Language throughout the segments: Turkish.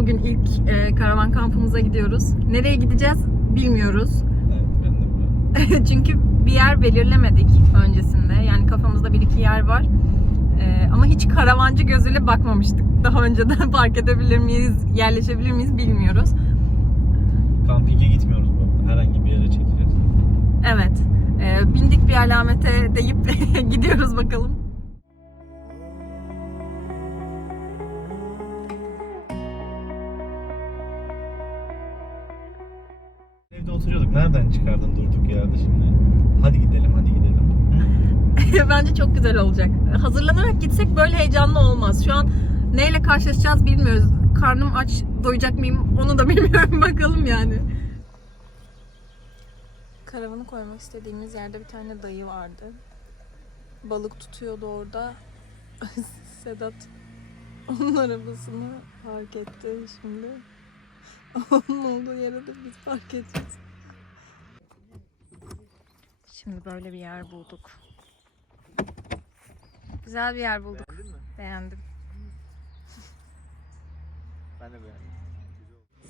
Bugün ilk e, karavan kampımıza gidiyoruz. Nereye gideceğiz bilmiyoruz. Evet ben de. Çünkü bir yer belirlemedik öncesinde. Yani kafamızda bir iki yer var. E, ama hiç karavancı gözüyle bakmamıştık. Daha önceden park edebilir miyiz, yerleşebilir miyiz bilmiyoruz. Kampinge gitmiyoruz bu arada. Herhangi bir yere çekeceğiz. Evet. e, bindik bir alamete deyip gidiyoruz bakalım. Oturuyorduk. Nereden çıkardın durduk yerde şimdi? Hadi gidelim, hadi gidelim. Bence çok güzel olacak. Hazırlanarak gitsek böyle heyecanlı olmaz. Şu an neyle karşılaşacağız bilmiyoruz. Karnım aç, doyacak mıyım onu da bilmiyorum. Bakalım yani. Karavanı koymak istediğimiz yerde bir tane dayı vardı. Balık tutuyordu orada. Sedat onun arabasını park etti şimdi. Onun olduğu yere de biz park edeceğiz. Şimdi böyle bir yer bulduk. Güzel bir yer bulduk. Beğendin mi? Beğendim. Ben de beğendim.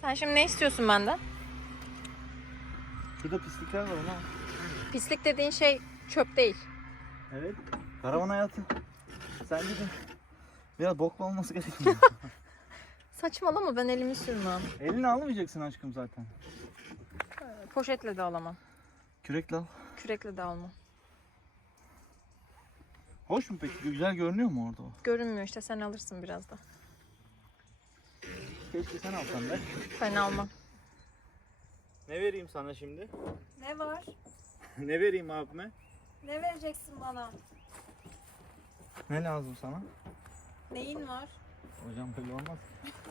Sen şimdi ne istiyorsun benden? Şurada pislikler var ama. Pislik dediğin şey çöp değil. Evet. Karavan hayatı. Sen gidin. Biraz boklu olması gerekiyor. Saçmalama ben elimi sürmem. Elini almayacaksın aşkım zaten. Poşetle de alamam. Kürekle al. Kürekle de almam. Hoş mu peki? Güzel görünüyor mu orada o? Görünmüyor işte sen alırsın biraz da. Keşke sen alsan be. Ben almam. Ne vereyim sana şimdi? Ne var? ne vereyim abime? Ne vereceksin bana? Ne lazım sana? Neyin var? Hocam böyle olmaz.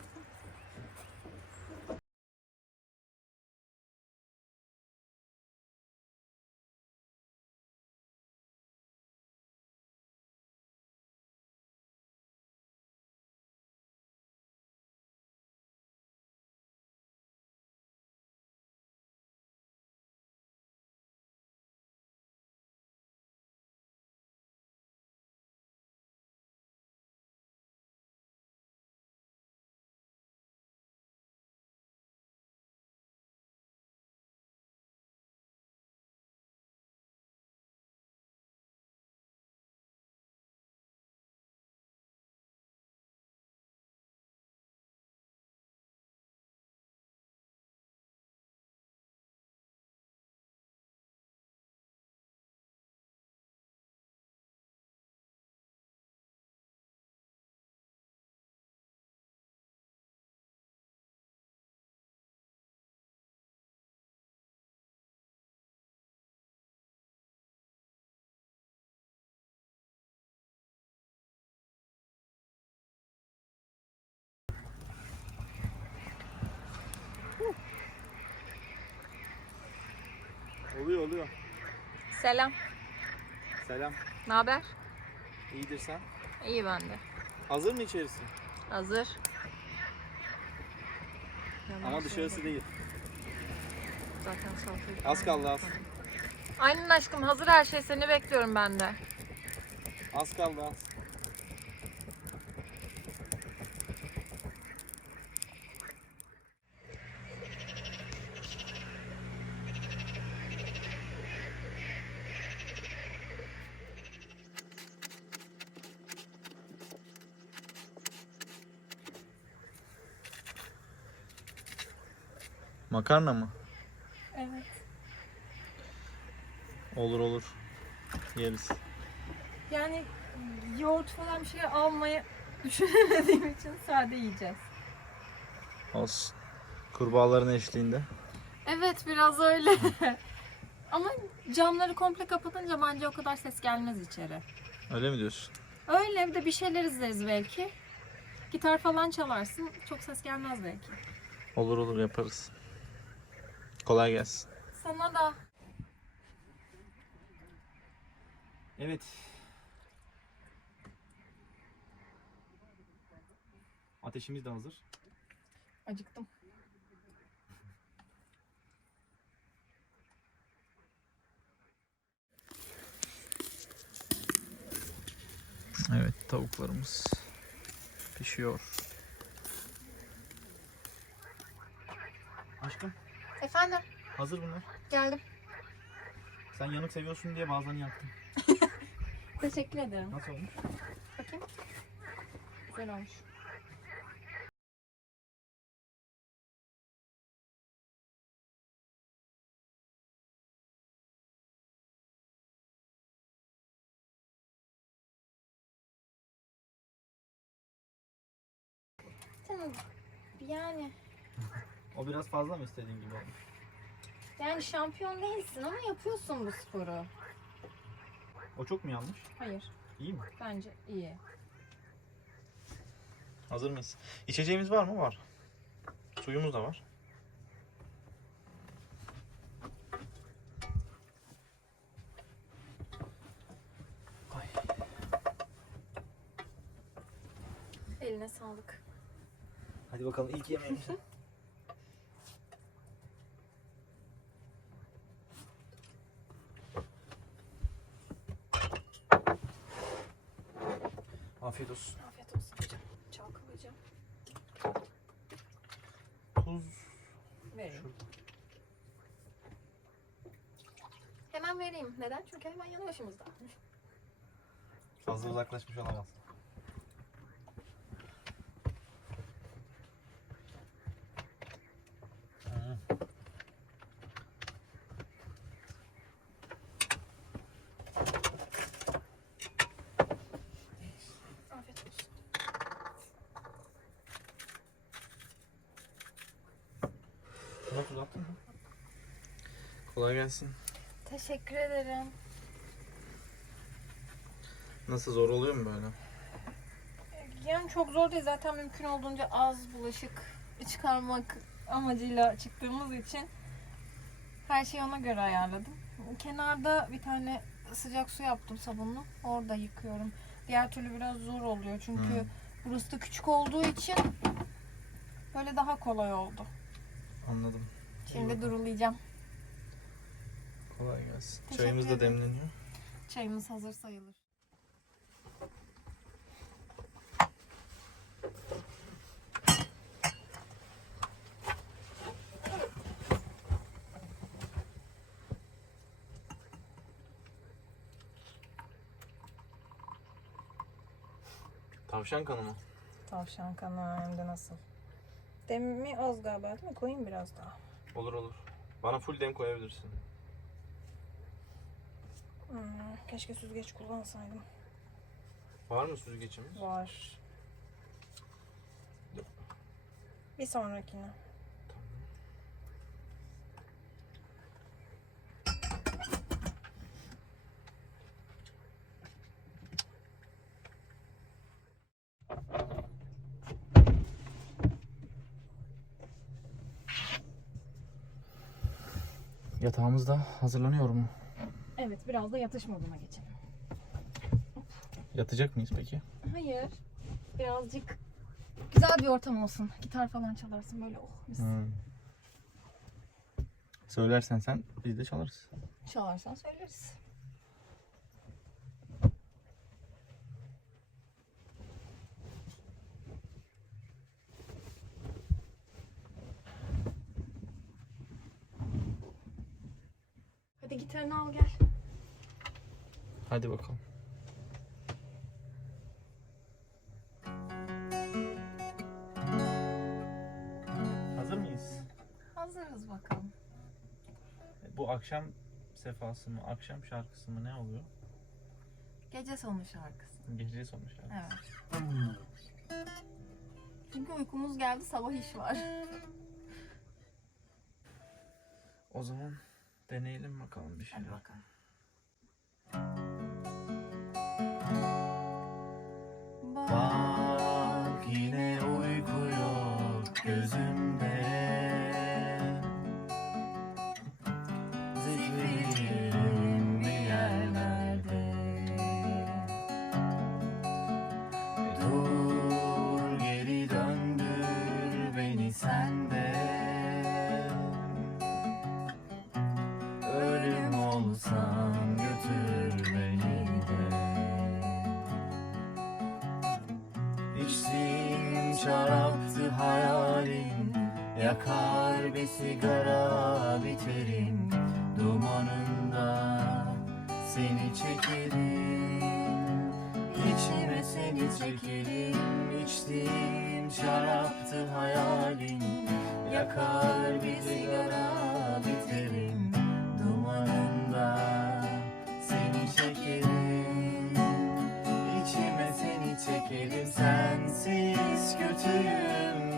Oluyor oluyor. Selam. Selam. Ne haber? İyidir sen. İyi bende. Hazır mı içerisi? Hazır. Ama dışarısı değil. Zaten salçayı Az kaldı az. Aynen aşkım hazır her şey seni bekliyorum ben de. Az kaldı az. Makarna mı? Evet. Olur olur. Yeriz. Yani yoğurt falan bir şey almayı düşünemediğim için sade yiyeceğiz. Olsun. Kurbağaların eşliğinde. Evet biraz öyle. Ama camları komple kapatınca bence o kadar ses gelmez içeri. Öyle mi diyorsun? Öyle bir de bir şeyler izleriz belki. Gitar falan çalarsın. Çok ses gelmez belki. Olur olur yaparız. Kolay gelsin. Sana da. Evet. Ateşimiz de hazır. Acıktım. Evet tavuklarımız pişiyor. Aşkım Efendim hazır bunlar. geldim. Sen yanık seviyorsun diye bazılarını yaktım. Teşekkür ederim. Nasıl olmuş? Bakayım. Güzel olmuş. Canım yani O biraz fazla mı istediğin gibi olmuş? yani şampiyon değilsin ama yapıyorsun bu sporu. O çok mu yanlış? Hayır İyi mi? bence iyi. Hazır mıyız? İçeceğimiz var mı? Var. Suyumuz da var. Ay. Eline sağlık. Hadi bakalım ilk yemeğimiz. Afiyet olsun. Afiyet olsun hocam. Çalkalayacağım. Tuz Vereyim. şurada. Hemen vereyim. Neden? Çünkü hemen yanı başımızda. Fazla uzaklaşmış olamaz. Hı. Afiyet olsun. Buna tuz attın mı? Kolay gelsin. Teşekkür ederim. Nasıl zor oluyor mu böyle? Yani çok zor değil. Zaten mümkün olduğunca az bulaşık çıkarmak amacıyla çıktığımız için her şeyi ona göre ayarladım. Kenarda bir tane sıcak su yaptım sabunlu. Orada yıkıyorum. Diğer türlü biraz zor oluyor. Çünkü Hı. burası da küçük olduğu için böyle daha kolay oldu. Anladım. Şimdi durulayacağım. Kolay gelsin. Teşekkür Çayımız da ederim. demleniyor. Çayımız hazır sayılır. Tavşan kanı mı? Tavşan kanı hem de nasıl? Demi az galiba değil mi? Koyayım biraz daha. Olur olur. Bana full dem koyabilirsin. Hmm, keşke süzgeç kullansaydım. Var mı süzgecimiz? Var. Bir sonrakine. Yatağımız da hazırlanıyor mu? Evet biraz da yatış moduna geçelim. Yatacak mıyız peki? Hayır. Birazcık güzel bir ortam olsun. Gitar falan çalarsın böyle oh mis. Söylersen sen biz de çalarız. Çalarsan söyleriz. Hadi gitarını al gel. Hadi bakalım. Hazır mıyız? Hazırız bakalım. Bu akşam sefası mı, akşam şarkısı mı ne oluyor? Gece sonu şarkısı. Gece sonu şarkısı. Evet. Çünkü uykumuz geldi sabah iş var. O zaman deneyelim bakalım bir şey. Hadi bakalım. Şaraptı hayalin Yakar bir sigara biterim. Dumanında seni çekerim. İçime seni çekerim. İçtiğim şaraptı hayalin Yakar bir sigara biterim to you.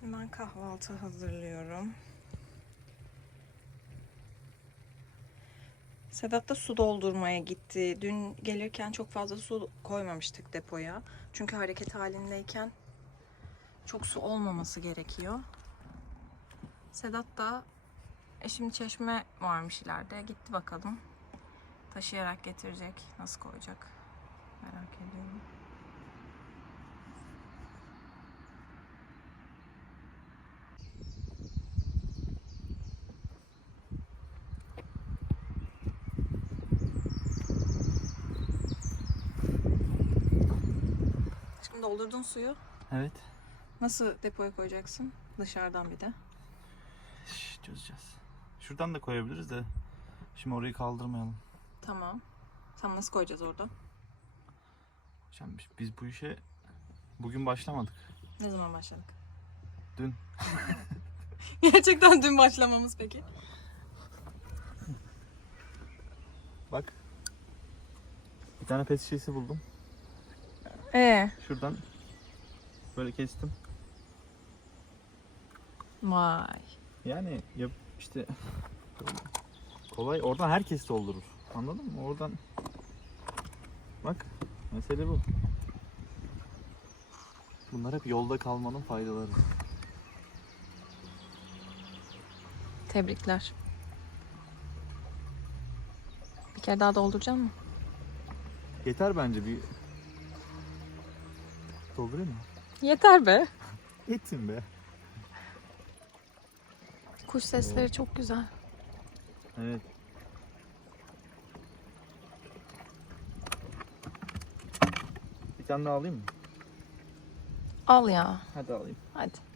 Şimdi ben kahvaltı hazırlıyorum. Sedat da su doldurmaya gitti. Dün gelirken çok fazla su koymamıştık depoya. Çünkü hareket halindeyken çok su olmaması gerekiyor. Sedat da e şimdi çeşme varmış ileride. Gitti bakalım. Taşıyarak getirecek. Nasıl koyacak? Merak ediyorum. Şimdi doldurdun suyu. Evet Nasıl depoya koyacaksın? Dışarıdan bir de. Şş, çözeceğiz Şuradan da koyabiliriz de Şimdi orayı kaldırmayalım Tamam. Tam nasıl koyacağız orada? Şimdi biz bu işe bugün başlamadık Ne zaman başladık? Dün. Gerçekten dün başlamamız peki. Bak. Bir tane pet şişesi buldum. Ee. Şuradan böyle kestim. Vay. Yani yap işte Kolay. Oradan herkes doldurur. Anladın mı? Oradan bak mesele bu. Bunlar hep yolda kalmanın faydaları. Tebrikler. Bir kere daha dolduracağım mı? Yeter bence bir doldurayım mı? Yeter be. Etsin be. Kuş sesleri çok güzel. Evet. Bir tane daha alayım mı? Al ya. Hadi alayım. Hadi.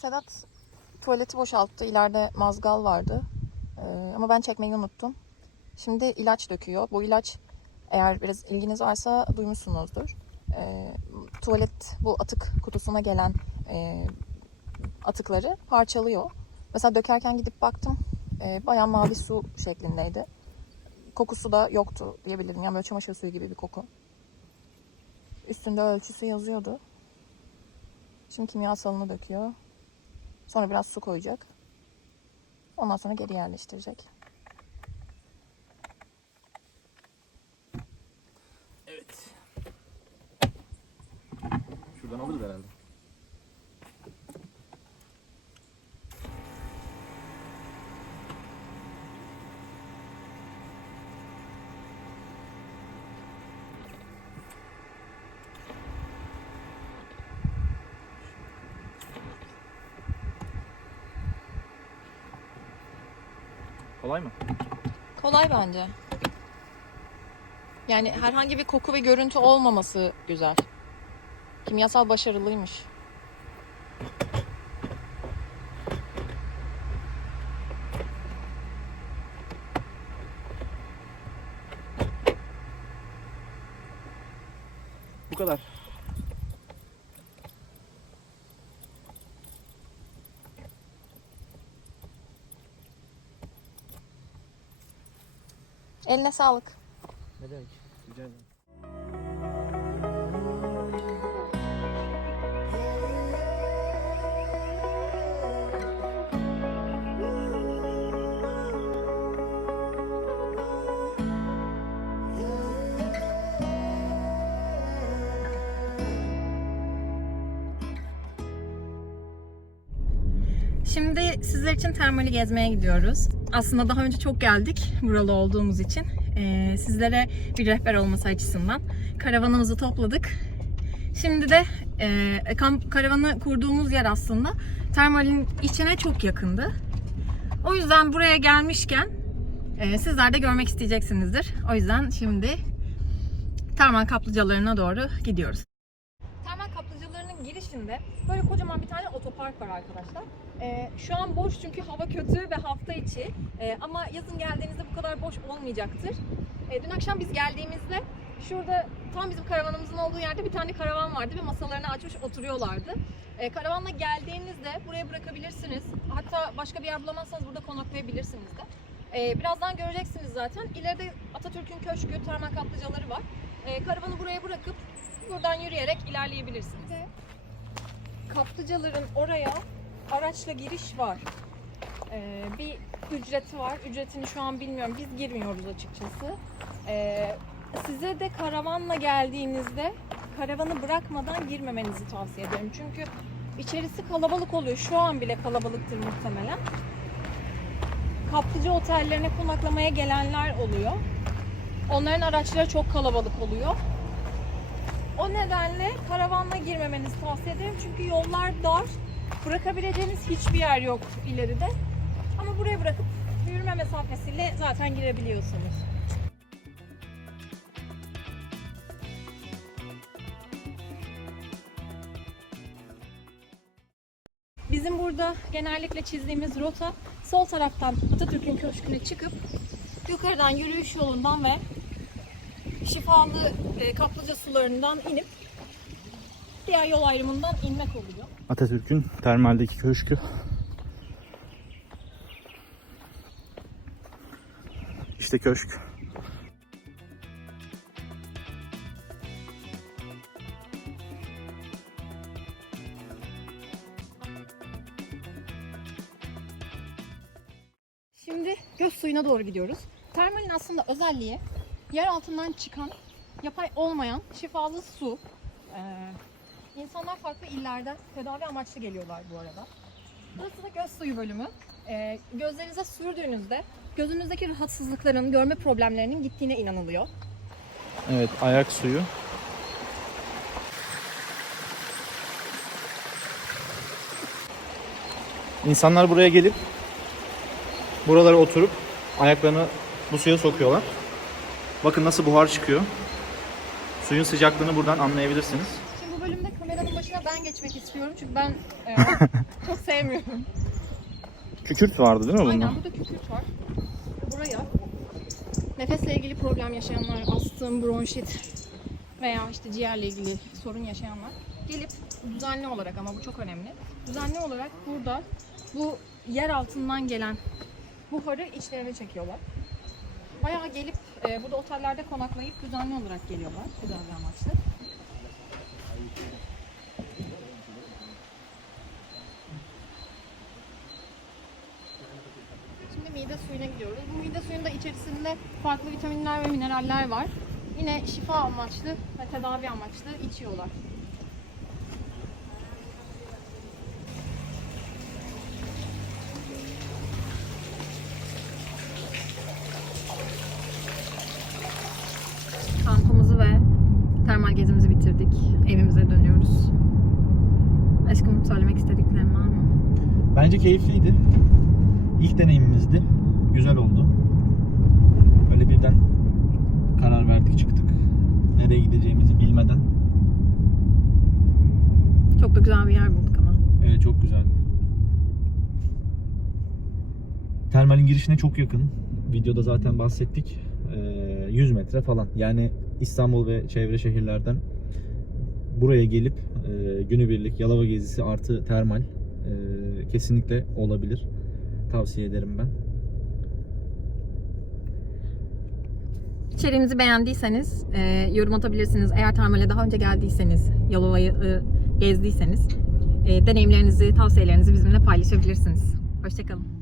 Sedat tuvaleti boşalttı. İleride mazgal vardı. Ee, ama ben çekmeyi unuttum. Şimdi ilaç döküyor. Bu ilaç eğer biraz ilginiz varsa duymuşsunuzdur. Ee, tuvalet bu atık kutusuna gelen e, atıkları parçalıyor. Mesela dökerken gidip baktım. E, bayağı mavi su şeklindeydi. Kokusu da yoktu diyebilirim. Yani böyle çamaşır suyu gibi bir koku. Üstünde ölçüsü yazıyordu. Şimdi kimyasalını döküyor. Sonra biraz su koyacak. Ondan sonra geri yerleştirecek. Evet. Şuradan alırız herhalde. Kolay mı? Kolay bence. Yani herhangi bir koku ve görüntü olmaması güzel. Kimyasal başarılıymış. Bu kadar. Eline sağlık. Ne demek? Rica ederim. Şimdi sizler için termali gezmeye gidiyoruz. Aslında daha önce çok geldik buralı olduğumuz için. Ee, sizlere bir rehber olması açısından karavanımızı topladık. Şimdi de e, kamp karavanı kurduğumuz yer aslında termalin içine çok yakındı. O yüzden buraya gelmişken e, sizler de görmek isteyeceksinizdir. O yüzden şimdi termal kaplıcalarına doğru gidiyoruz. Girişinde böyle kocaman bir tane otopark var arkadaşlar. Ee, şu an boş çünkü hava kötü ve hafta içi. Ee, ama yazın geldiğinizde bu kadar boş olmayacaktır. Ee, dün akşam biz geldiğimizde şurada tam bizim karavanımızın olduğu yerde bir tane karavan vardı ve masalarını açmış oturuyorlardı. Ee, karavanla geldiğinizde buraya bırakabilirsiniz. Hatta başka bir yer bulamazsanız burada konaklayabilirsiniz de. Ee, birazdan göreceksiniz zaten. İleride Atatürk'ün köşkü, termal kaplıcaları var. Ee, karavanı buraya bırakıp buradan yürüyerek ilerleyebilirsiniz. Kaplıcaların oraya araçla giriş var. Ee, bir ücreti var. Ücretini şu an bilmiyorum. Biz girmiyoruz açıkçası. Ee, size de karavanla geldiğinizde karavanı bırakmadan girmemenizi tavsiye ederim. Çünkü içerisi kalabalık oluyor. Şu an bile kalabalıktır muhtemelen. Kaplıca otellerine konaklamaya gelenler oluyor. Onların araçları çok kalabalık oluyor. O nedenle karavanla girmemenizi tavsiye ederim. Çünkü yollar dar. Bırakabileceğiniz hiçbir yer yok ileride. Ama buraya bırakıp yürüme mesafesiyle zaten girebiliyorsunuz. Bizim burada genellikle çizdiğimiz rota sol taraftan Atatürk'ün köşküne çıkıp yukarıdan yürüyüş yolundan ve şifalı e, kaplıca sularından inip diğer yol ayrımından inmek oluyor. Atatürk'ün termaldeki köşkü. İşte köşk. Şimdi göz suyuna doğru gidiyoruz. Termalin aslında özelliği yer altından çıkan, yapay olmayan şifalı su. Ee, insanlar farklı illerden tedavi amaçlı geliyorlar bu arada. Burası da göz suyu bölümü. Ee, gözlerinize sürdüğünüzde gözünüzdeki rahatsızlıkların, görme problemlerinin gittiğine inanılıyor. Evet ayak suyu. İnsanlar buraya gelip buralara oturup ayaklarını bu suya sokuyorlar. Bakın nasıl buhar çıkıyor. Suyun sıcaklığını buradan anlayabilirsiniz. Şimdi bu bölümde kameranın başına ben geçmek istiyorum çünkü ben e, çok sevmiyorum. Kükürt vardı değil mi bunda? Aynen burada kükürt var. Buraya nefesle ilgili problem yaşayanlar, astım, bronşit veya işte ciğerle ilgili sorun yaşayanlar gelip düzenli olarak ama bu çok önemli. Düzenli olarak burada bu yer altından gelen buharı içlerine çekiyorlar. Bayağı gelip e, burada otellerde konaklayıp düzenli olarak geliyorlar tedavi amaçlı. Şimdi mide suyuna gidiyoruz. Bu mide suyunda içerisinde farklı vitaminler ve mineraller var. Yine şifa amaçlı ve tedavi amaçlı içiyorlar. Bence keyifliydi. İlk deneyimimizdi. Güzel oldu. Böyle birden karar verdik çıktık. Nereye gideceğimizi bilmeden. Çok da güzel bir yer bulduk ama. Evet çok güzeldi. Termalin girişine çok yakın. Videoda zaten bahsettik. Ee, 100 metre falan. Yani İstanbul ve çevre şehirlerden buraya gelip e, günübirlik Yalova gezisi artı termal e, kesinlikle olabilir. Tavsiye ederim ben. İçeriğimizi beğendiyseniz e, yorum atabilirsiniz. Eğer termale daha önce geldiyseniz, Yalova'yı e, gezdiyseniz e, deneyimlerinizi, tavsiyelerinizi bizimle paylaşabilirsiniz. Hoşçakalın.